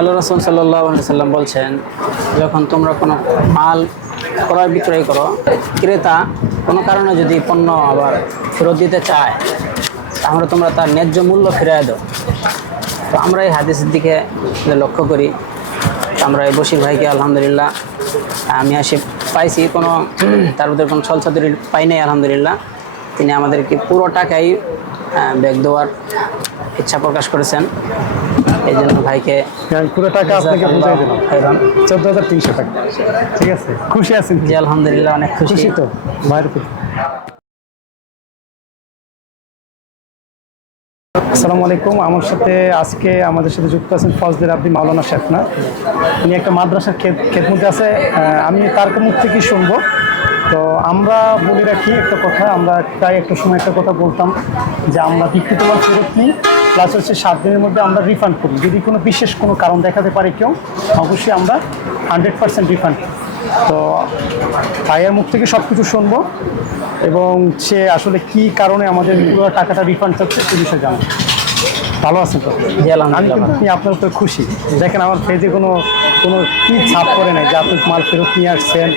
আল্লাহ রাসূল সাল্লাল্লাহু আলাইহি সাল্লাম বলছেন, যখন তোমরা কোনো মাল ক্রয় বিক্রয় করো, ক্রেতা কোনো কারণে যদি পণ্য আবার ফেরত দিতে চায়, তাহলে তোমরা তার ন্যায্য মূল্য ফিরিয়ে দাও। তো আমরা এই হাদিসের দিকে লক্ষ্য করি। আমরা এই বশির ভাইকে আলহামদুলিল্লাহ আমি পাইছি, কোনো তার মধ্যে কোনো ছলছাতুরি পাই নাই আলহামদুলিল্লাহ। তিনি আমাদেরকে পুরো টাকাই ব্যাগ দেওয়ার ইচ্ছা প্রকাশ করেছেন। এই জন্য ভাইকে পুরো টাকা আপনাকে বুঝাই দিলাম, 14,300 টাকা। ঠিক আছে, খুশি আছেন? জি আলহামদুলিল্লাহ, অনেক খুশি। তো ভাইয়ের আসসালামু আলাইকুম। আমার সাথে আজকে আমাদের সাথে যুক্ত আছেন ফজলে রাব্বি মাওলানা শেখনা। উনি একটা মাদ্রাসার খেদমতে আছে। আমি তার মুখ থেকেই শুনবো। তো আমরা বলে রাখি একটা কথা, আমরা প্রায় একটা সময় একটা কথা বলতাম যে আমরা বিক্রিত মাল ফেরত নিই, প্লাস হচ্ছে 7 দিনের মধ্যে আমরা রিফান্ড করি। যদি কোনো বিশেষ কোনো কারণ দেখাতে পারে কেউ, অবশ্যই আমরা 100% রিফান্ড করি। তো ভাইয়ের মুখ থেকে সব কিছু শুনবো এবং সে আসলে কি কারণে আমাদের পুরো টাকাটা রিফান্ড চাচ্ছে সে বিষয়ে জানবো। ভালো আছেন তো? আমি কিন্তু আপনার উপরে খুশি। দেখেন আমার পেজে কোনো কি ছাপ করে নাই যে আপনি মাল ফেরত নিয়ে আসছেন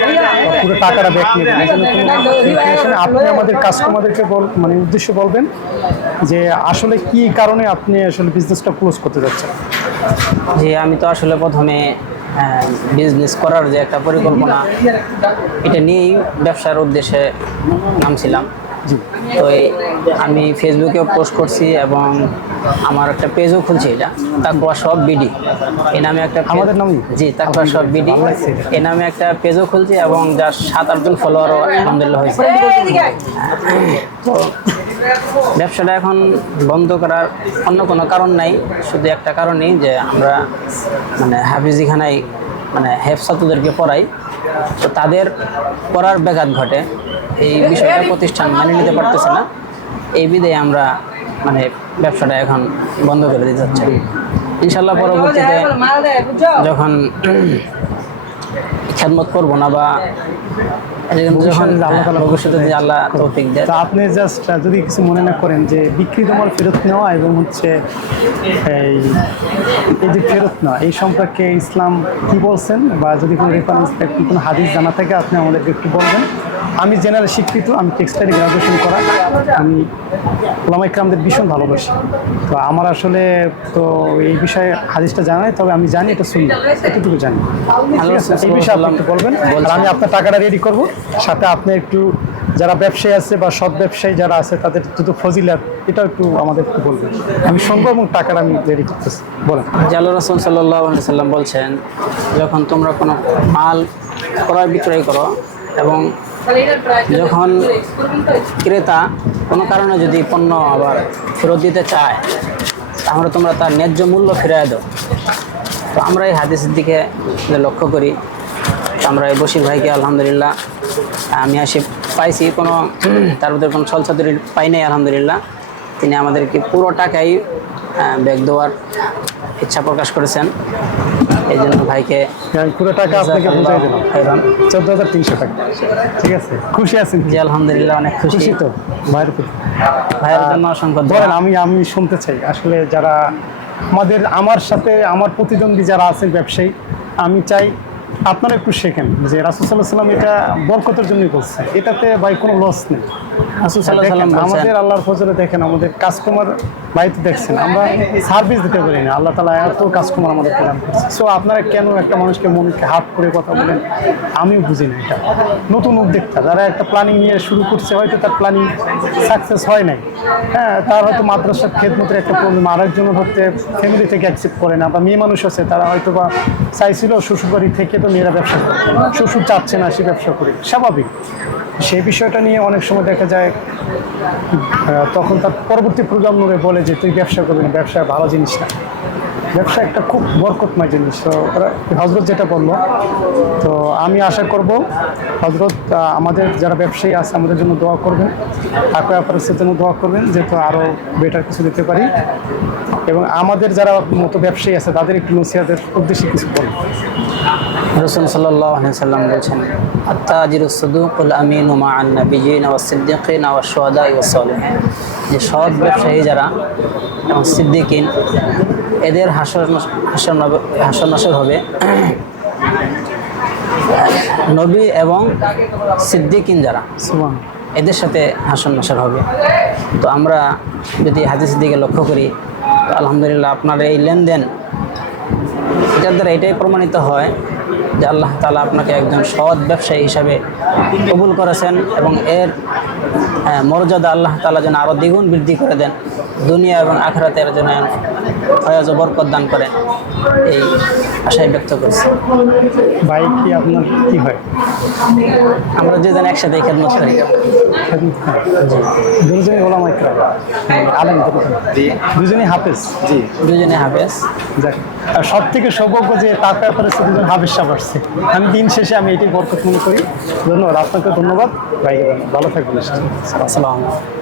বা পুরো টাকাটা ব্যাক নেবেন। এই জন্য কোনো আপনি আমাদের কাস্টমারদেরকে উদ্দেশ্য বলবেন যে আসলে কি কারণে আপনি আসলে বিজনেসটা ক্লোজ করতে যাচ্ছেন। জি, আমি তো আসলে প্রথমে বিজনেস করার যে একটা পরিকল্পনা, এটা নিয়েই ব্যবসার উদ্দেশ্যে নামছিলাম। তো আমি ফেসবুকেও পোস্ট করছি এবং আমার একটা পেজও খুলছি, এটা তাকওয়া শপ বিডি এই নামে একটা, আমাদের নাম। জি, তাকওয়া শপ বিডি এই নামে একটা পেজও খুলছি এবং যার 7-8 জন ফলোয়ারও আলহামদুলিল্লাহ হয়েছে। তো ব্যবসাটা এখন বন্ধ করার অন্য কোনো কারণ নাই, শুধু একটা কারণই যে আমরা হাফিজিখানায় হেফসাতুদেরকে পড়াই। তো তাদের পড়ার ব্যাঘাত ঘটে, এই বিষয়টা প্রতিষ্ঠান মানিয়ে নিতে পারতেছে না। এই বিধে আমরা ব্যবসাটা এখন বন্ধ করে দিতে যাচ্ছি। ইনশাল্লাহ পরবর্তীতে যখন খেদমত করবো না বা আল্লাহ তৌফিক দেয়। তো আপনি জাস্ট যদি কিছু মনে না করেন যে বিক্রিত মাল ফেরত নেওয়া এবং হচ্ছে এই যে ফেরত নেওয়া, এই সম্পর্কে ইসলাম কি বলছেন, বা যদি কোনো রেফারেন্স কোনো হাদিস জানা থাকে আপনি আমাদেরকে একটু বলবেন। আমি জেনারেল শিক্ষিত, আমি টেক্সটাইল গ্রাজুয়েশন করা, আমি ওলামা ইকরামদের ভীষণ ভালোবাসি। তো আমার আসলে তো এই বিষয়ে হাদিসটা জানাই, তবে আমি জানি এটা শুনি, এতটুকু জানি। এই বিষয়ে আপনি একটু বলবেন, আর আমি আপনার টাকাটা রেডি করবো। সাথে আপনি একটু যারা ব্যবসায়ী আছে বা সৎ ব্যবসায়ী যারা আছে তাদের যদি ফজিলাত, এটাও একটু আমাদের একটু বলবেন। আমি শুনবো এবং টাকাটা আমি রেডি করতেছি। বলেন। আল্লাহ রাসূল সাল্লাল্লাহু আলাইহি সাল্লাম বলছেন, যখন তোমরা কোনো মাল ক্রয় বিক্রয় করো এবং যখন ক্রেতা কোনো কারণে যদি পণ্য আবার ফেরত দিতে চায়, তাহলে তোমরা তার ন্যায্য মূল্য ফিরিয়ে দাও। তো আমরা এই হাদিসের দিকে লক্ষ্য করি। আমরা এই বশির ভাইকে আলহামদুলিল্লাহ আমি পাইছি, কোনো তার মধ্যে কোনো ছলছাতুরি পাই নাই আলহামদুলিল্লাহ। তিনি আমাদেরকে পুরো টাকাই ব্যাগ দেওয়ার ইচ্ছা প্রকাশ করেছেন। এই জন্য ভাইকে পুরো টাকা আপনাকে বুঝাই দিলাম, 14,300 টাকা। ঠিক আছে, খুশি আছেন? জি আলহামদুলিল্লাহ, অনেক খুশি। তো ভাইয়ের জন্য অসংখ্য বলেন। আমি শুনতে চাই আসলে যারা আমার সাথে আমার প্রতিদ্বন্দ্বী যারা আছেন ব্যবসায়ী, আমি চাই আপনারা একটু শেখেন যে রাসূল সাল্লাল্লাহু আলাইহি ওয়াসাল্লাম এটা বরকতের জন্যই বলছে, এটাতে ভাই কোনো লস নেই। রাসূল সাল্লাল্লাহু আলাইহি ওয়াসাল্লাম আমাদের আল্লাহর ফজলে দেখেন, আমাদের কাস্টমার ভাই তো দেখছেন আমরা সার্ভিস দিতে পারি না, আল্লাহ তাআলা এত কাস্টমার আমাদের প্রদান করছে। সো আপনারা কেন একটা মানুষকে মনকে হাফ করে কথা বলেন, আমিও বুঝি না। এটা নতুন উদ্যোক্তা যারা একটা প্ল্যানিং নিয়ে শুরু করছে, হয়তো তার প্ল্যানিং সাকসেস হয় নাই। হ্যাঁ, তার হয়তো মাদ্রাসার খেদমতের একটা প্রবলেম, আরেকজনের হচ্ছে ফ্যামিলি থেকে অ্যাকসেপ্ট করে না, বা মেয়ে মানুষ আছে তারা হয়তো বা চাইছিল শ্বশুরবাড়ি থেকে তো মেয়েরা ব্যবসা করে, শ্বশুর চাচ্ছে না সে ব্যবসা করে, স্বাভাবিক। সেই বিষয়টা নিয়ে অনেক সময় দেখা যায় তখন তার পরবর্তী প্রজন্মরে বলে যে তুই ব্যবসা করবি না, ব্যবসা ভালো জিনিস না, ব্যবসা একটা খুব বরকতময় জিনিস। তো হজরত যেটা বললো, তো আমি আশা করব হজরত আমাদের যারা ব্যবসায়ী আছে আমাদের জন্য দোয়া করবেন, তাকে আপনার জন্য দোয়া করবেন যেহেতু আরও বেটার কিছু দিতে পারি, এবং আমাদের যারা মতো ব্যবসায়ী আছে তাদের একটু নসিহতের উদ্দেশ্যে কিছু বলবেন। রাসূল সাল্লাল্লাহু আলাইহি সাল্লাম বলেছেন, আত-তাজিরুস সাদুকুল আমিনু মা'আন নাবিয়্যিনা ওয়াস-সিদ্দীকিনা ওয়াশ-শুহাদা'i ওয়াস-সালিহিন। যে সৎ ব্যবসায়ী যারা এবং সিদ্দিকিন এদের হাসর নাসর হবে নবী এবং সিদ্দিকিন যারা সুবহান এদের সাথে হাসর নাসর হবে। তো আমরা যদি হাদিস দিকে লক্ষ্য করি, তো আলহামদুলিল্লাহ আপনার এই লেনদেন এটার দ্বারা এটাই প্রমাণিত হয় যে আল্লাহ তাআলা আপনাকে একজন সৎ ব্যবসায়ী হিসাবে কবুল করেছেন এবং এর মর্যাদা আল্লাহ তাআলা যেন আরও দ্বিগুণ বৃদ্ধি করে দেন, দুনিয়া এবং আখিরাতের যেন ফয়েজ ও বরকত দান করেন, এই আশায় ব্যক্ত করছি। ভাই কি আপনার কি হয়? আমরা দুজন একসাথে খেদমত করি। দুজনেই ওলামা ইকরাম, আলেম দুজনেই হাফেজ। জি, দুজনে হাফেজ। যাক, আর সব থেকে সৌভাগ্য যে তার ব্যাপারে দুজন হাফেজ সাহেব আসছে। আমি দিন শেষে আমি এটাই বরকত মনে করি। ধন্যবাদ আপনাকে, ধন্যবাদ ভাই, ভালো থাকবেন। আসসালামু আলাইকুম।